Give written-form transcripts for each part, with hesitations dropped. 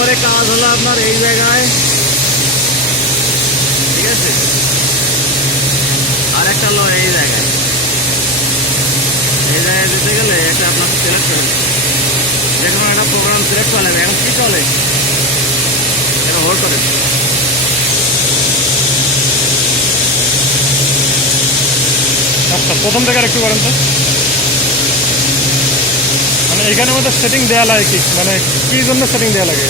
এরপরে কাজ হলো আপনার এই জায়গায়, ঠিক আছে, আর একটা হলো এই জায়গায় দিতে গেলে এটা আপনার সিলেক্ট করে যে কোনো একটা প্রোগ্রাম সিলেক্ট করে নেবে। এখন কী চলে এটা হোল্ড করে। আচ্ছা, প্রথম থেকে একটু করেন তো। মানে এখানে মধ্যে সেটিং দেওয়া লাগে কি, মানে কি জন্য সেটিং দেওয়া লাগে?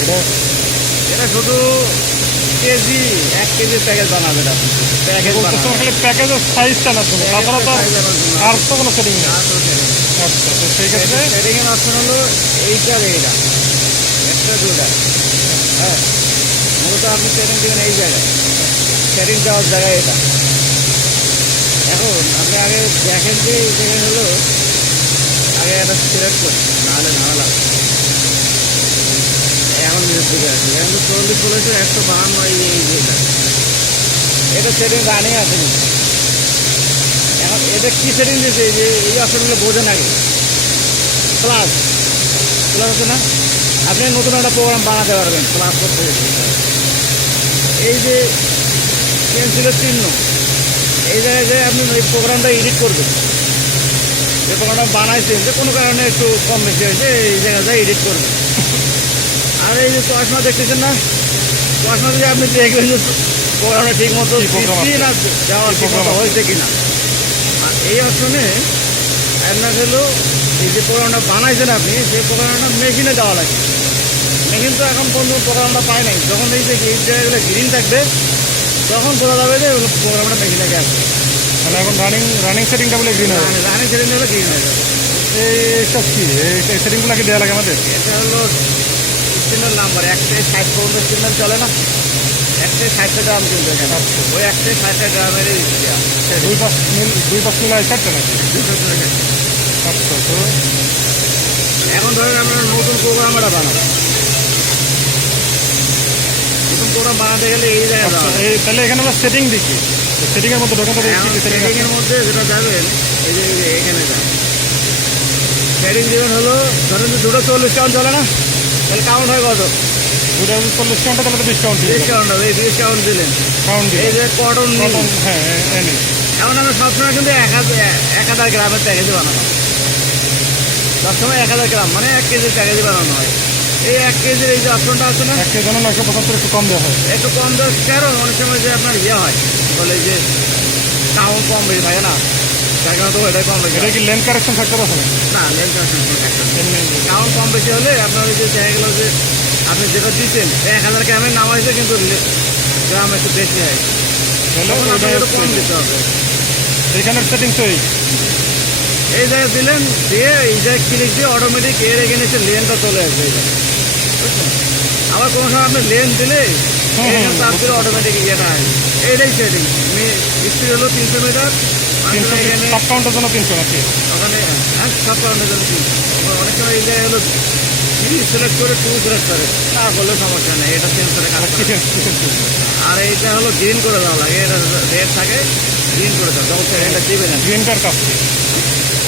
এটা শুধু কেজি 1 কেজির প্যাকেজ বানাবে, এটা প্যাকেজ খালি প্যাকেজের সাইজটা না শুনে, তাছাড়া তো আর তো কোনো সেটিং নেই। আচ্ছা, তো সেই ক্ষেত্রে সেটিংয়ের অপশন হলো এইটা এইটা একটা দুটা। হ্যাঁ, মূলত আপনি সেটিং দেবেন এই জায়গায়, সেটিং দেওয়ার জায়গায় এটা। এখন আপনি আগে দেখেন যে এই হলো আগে এটা সিলেক্ট করি, নাহলে ঝামেলা। এখন মিনিট দিকে আছে, এখন 40 বলেছে 152 এই যেটা, এটা সেটিং রানিং আছে। এখন এটা কী সেটিং দিয়েছে যে এই অপশনগুলো বোঝেন আগে। প্লাস প্লাস আছে না, আপনি নতুন একটা প্রোগ্রাম বানাতে পারবেন প্লাস করতে। এই যে পেন্সিলের চিহ্ন, এই জায়গায় যে আপনি এই প্রোগ্রামটা এডিট করবেন, যে প্রোগ্রামটা বানাইছেন যে কোনো কারণে একটু কম বেশি হয়েছে, এই জায়গাটা এডিট করবেন। আর এই যে চশমা দেখতেছেন না, চশমা দিয়ে আপনি দেখবেন যে প্রোগ্রামটা ঠিক মতো না দেওয়া ঠিক মতো হয়েছে কিনা। আর এই অপশনে আপনার হলো এই যে প্রোগ্রামটা বানাইছেন আপনি, সেই প্রোগ্রামটা মেশিনে দেওয়া লাগে। মেশিন তো এখন পর্যন্ত প্রোগ্রামটা পায় নাই। যখন এই যে এই জায়গাগুলো গ্রিন থাকবে তখন বোঝা যাবে যে প্রোগ্রামটা মেশিনে গেছে। মানে এখন রানিং সেটিংটা বলে গ্রিন হবে, রানিং সেটিং হলে গ্রিন হয়ে যাবে। এইসব কি এই সেটিংগুলো কি দেওয়া লাগে আমাদের? এটা হলো সিগন্যাল নাম্বার, 1 থেকে 60 পর্যন্ত সিগন্যাল চলে না, 1 থেকে 60টা গ্রাম কিন্তু এখানে। ওই 1 থেকে 60টা গ্রামেরই দেওয়া। 2-5 মিল 60টা নাকি? আচ্ছা, তো এখন ধরেন আমরা নতুন প্রোগ্রাম এটা বানাবো, নতুন প্রোগ্রাম বানাতে গেলে এই জায়গায় তাহলে এখানে আমরা সেটিং দেখি, সেটিংয়ের মধ্যে ঢোকাতে সেটিংয়ের মধ্যে যেটা যাবেন এই যে এখানে যান, সেটিং দেবেন হলো ধরেন যে 240 কাউন্ট চলে না, তাহলে কাউন্ট হয় কত? 240 কাউন্টে তাহলে তো ডিসকাউন্ট হবে। এই ডিসকাউন্ট দিলেন, এই যে কটন। হ্যাঁ, এখন আমরা সবসময় কিন্তু 1000 গ্রামের প্যাকেজে বানানো, সবসময় 1000 গ্রাম মানে 1 কেজির প্যাকেজে বানানো হয়। এই 1 কেজির এই যে অপশনটা আছে না, 1 কেজি 975 একটু কম দেওয়া হয়। একটু কম দেওয়া, কারণ অনেক সময় যে আপনার ইয়ে হয় বলে যে কাউন্ট কম বেশি থাকে না, তার কারণে তো এটাই কম বেশি। এটা কি লেন কারেকশন ফ্যাক্টর আছে না? লেন কারেকশন কাউন্ট কম বেশি হলে আপনার ওই যে দেখা গেলো যে আপনি যেটা দিচ্ছেন 1000 গ্রামের নামাইছে কিন্তু গ্রাম একটু বেশি হয়, একটু কম দিতে হবে। এখানের সেটিং তো এই জায়গায় দিলেন, দিয়ে এই জায়গায় ক্লিক দিয়ে অটোমেটিক এর এখানে এসে লেনটা চলে আসবে। এই জায়গায় বুঝছেন, আবার কোনো সময় আপনি লেন দিলে তার দিলে অটোমেটিক ইয়েটা হয়। এইটাই সেটিং। স্পিড হলো 300 মিটার, সব কাউন্টের জন্য 300 নাকি? ওখানে সব কাউন্টের জন্য 300। অনেক সময় এই জায়গায় হলো 3 সিলেক্ট করে 2 সিলেক্ট করে, তা করলে সমস্যা নেই, এটা চেঞ্জ করে কাজ করে। আর এইটা হলো গ্রিন করে দেওয়া লাগে, এটা রেড থাকে, গ্রিন করে দেওয়া, যখন সেকেন্ডটা দিবে না গ্রিনটার কাজ কি?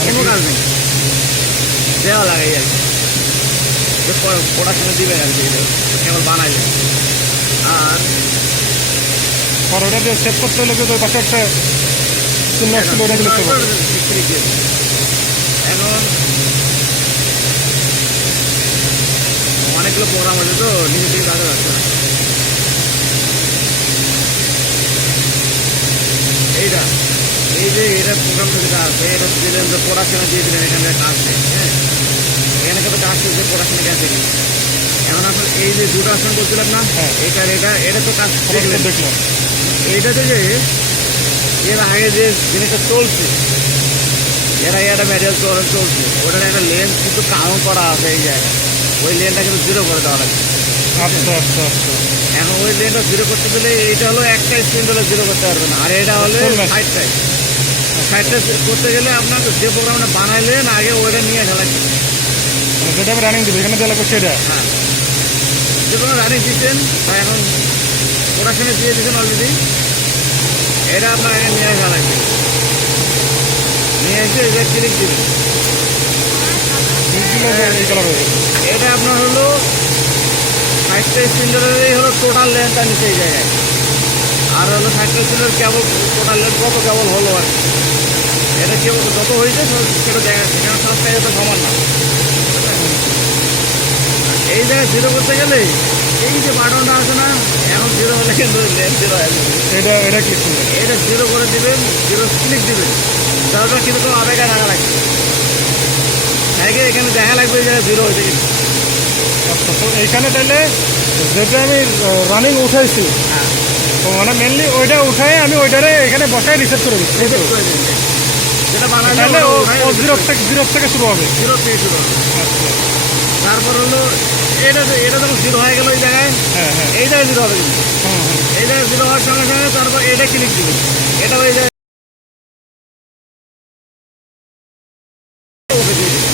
কোনো কাজ নেই, দেওয়া লাগে আর কি, যে প্রোডাকশনে দিবেন আর কি, কেবল বানাইলে। আর ওটা দিয়ে সেভ করতে হলে তো পাশে একটা শূন্য আসছিল, ওটা দিলে সেভ হবে। এখন অনেকগুলো প্রোগ্রাম আছে তো নিজে থেকে কাজে যাচ্ছে না। এইটা এই যে এটা প্রোগ্রামটা যেটা আছে, এটা দিলেন যে প্রোডাকশনে দিয়ে দিলেন, এখানে কাজ নেই। হ্যাঁ, এখানে কত কাজ করছে প্রোডাকশনে গেছে কিনা। এখন আপনার এই যে দুটো অপশন বলছিলাম না, এটা তো কাজ দেখলেন। এইটাতে যে এর আগে যে জিনিসটা চলছে, এর আগে একটা ম্যাটেরিয়াল চলছে, ওটার একটা লেন কিন্তু কাউন্ট করা আছে এই জায়গায়, ওই লেনটা কিন্তু 0 করে দেওয়া লাগবে। এখন ওই লেনটা 0 করতে গেলে এইটা হলো একটা স্ক্রিন হলে 0 করতে পারবে না, আর এটা হলে 60টা করতে গেলে আপনার যে প্রোগ্রামটা বানাইলেন আগে ওইটা নিয়ে আসা লাগবে। যেটা আমি রানিং দিব এখানে দেওয়া লাগবে সেটা। হ্যাঁ, যে কোনো রানিং দিচ্ছেন বা এখন প্রোডাকশনে দিয়ে দিচ্ছেন অলরেডি, এটা আপনার আগে নিয়ে আসা লাগবে। নিয়ে এসে এটা ক্লিক দিবেন, এটা আপনার হলো 60 একটা স্পিন্ডারেরই হলো টোটাল লেন্থটা নিচে এই জায়গায়, আর হলো সাইকেল সিলের কেবল টোটাল লেন্থ কত কেবল হলো আর কি। এটা কেবল যত হয়েছে সেটা দেখা যাচ্ছে, কারণ সব সাইজ তো সমান না। এই জায়গায় জিরো করতে গেলে এই যে বাটনটা আছে না, এখন জিরো হলে কিন্তু লেন্থ জিরো হয়ে যাবে। এটা কি সুন্দর। এটা জিরো করে দিবেন, জিরো ক্লিক দিবেন, তারপর কিন্তু কোনো আবেগে টাকা লাগবে সাইকেল এখানে দেখা লাগবে এই জায়গায় জিরো হয়েছে কিন্তু। আচ্ছা, তো এইখানে তাইলে যেটা আমি রানিং উঠাইছি, হ্যাঁ, তো মানে মেনলি ওইটা উঠাই আমি ওইটারে এখানে বসায় রিসেট করে দিচ্ছি, তাই তো? reset করে দিন। যেটা বানালে তাহলে ও জিরো থেকে শুরু হবে। জিরো থেকে শুরু হবে। আচ্ছা, তারপর হলো এটা যখন জিরো হয়ে গেল এই জায়গায়, হ্যাঁ হ্যাঁ, এই জায়গায় জিরো হবে কিন্তু। হুম হুম। এই জায়গায় জিরো হওয়ার সঙ্গে সঙ্গে তারপর এটা ক্লিক দিবেন, এটা ওই জায়গায় ওকে দিয়ে দিবেন।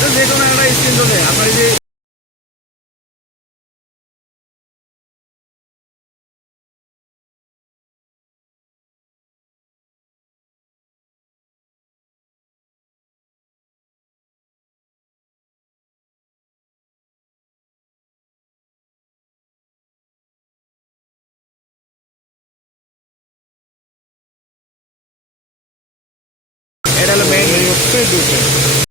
তো যে কোনো একটা স্ক্রিন ধরে আপনার যে এটা হলো মেইন। এই হচ্ছে দুটো।